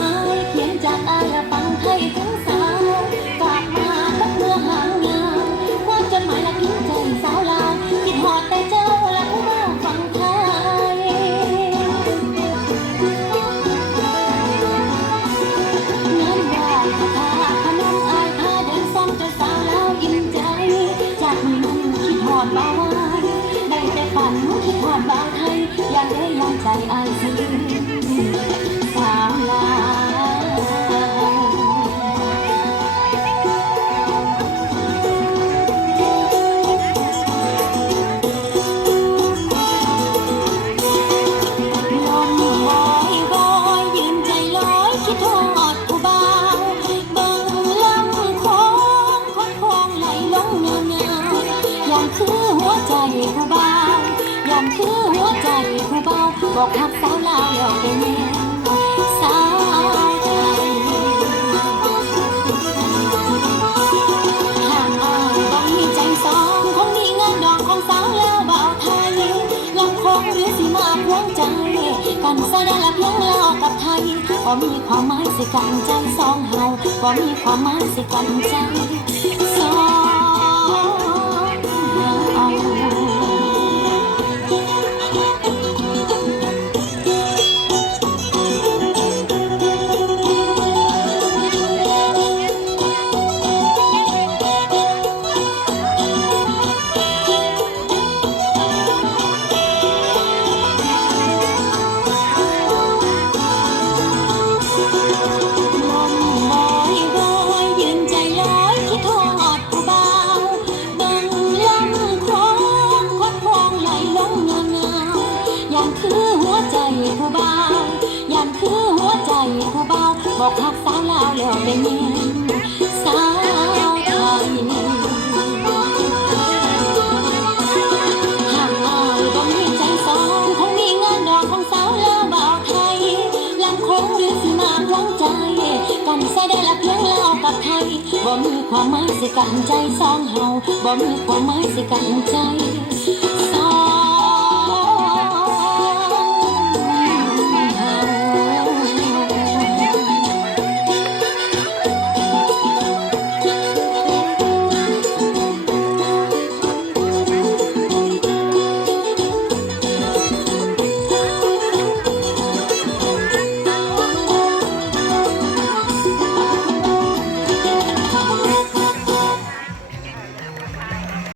หายเขียนจากอายฟังไทยทั้งสาวฝากมากับเมื่อหางงานความจดหมายละกินใจสาวลาวคิดหอดแต่เจ้าและผู้มาฟังไทยงานว่าพาพนมอายพาเดินซ้ำจนสาวล้วอิ่มใจ จากมือนั้นคิดหอดบ่าววานได้แต่ฝันคิดหอดบ่าวไทยอยากได้ยอมใจอายซื้อส บ่าวบอกหักสาวลาวแล้วเป็นสาวไทยหากอายบ่มีใจสองคงมีเงินดอกของสาวล้วบ่าวไทยลำคงหรือสิมาพวงใจ กันซะได้ละเพียงลาวกับไทยบ่มีความหมายสิกันใจสองเฮาบ่มีความหมายสิกันใจสองเฮา ย่างคือหัวใจผู้บ่าวอย่างคือหัวใจผู้บ่าวบอกหักสาวลาวแล้วเป็นสาวไทยหากอายบ่มีใจสองคงมีเงินดอกของสาวแล้วบ่าวไทยลำคงหรือสิมาหวงใจ กันใส่ได้ละเพียงลาวกับไทยบ่มีความหมายสิกันใจสองเฮาบ่มีความหมายสิกันใจสอ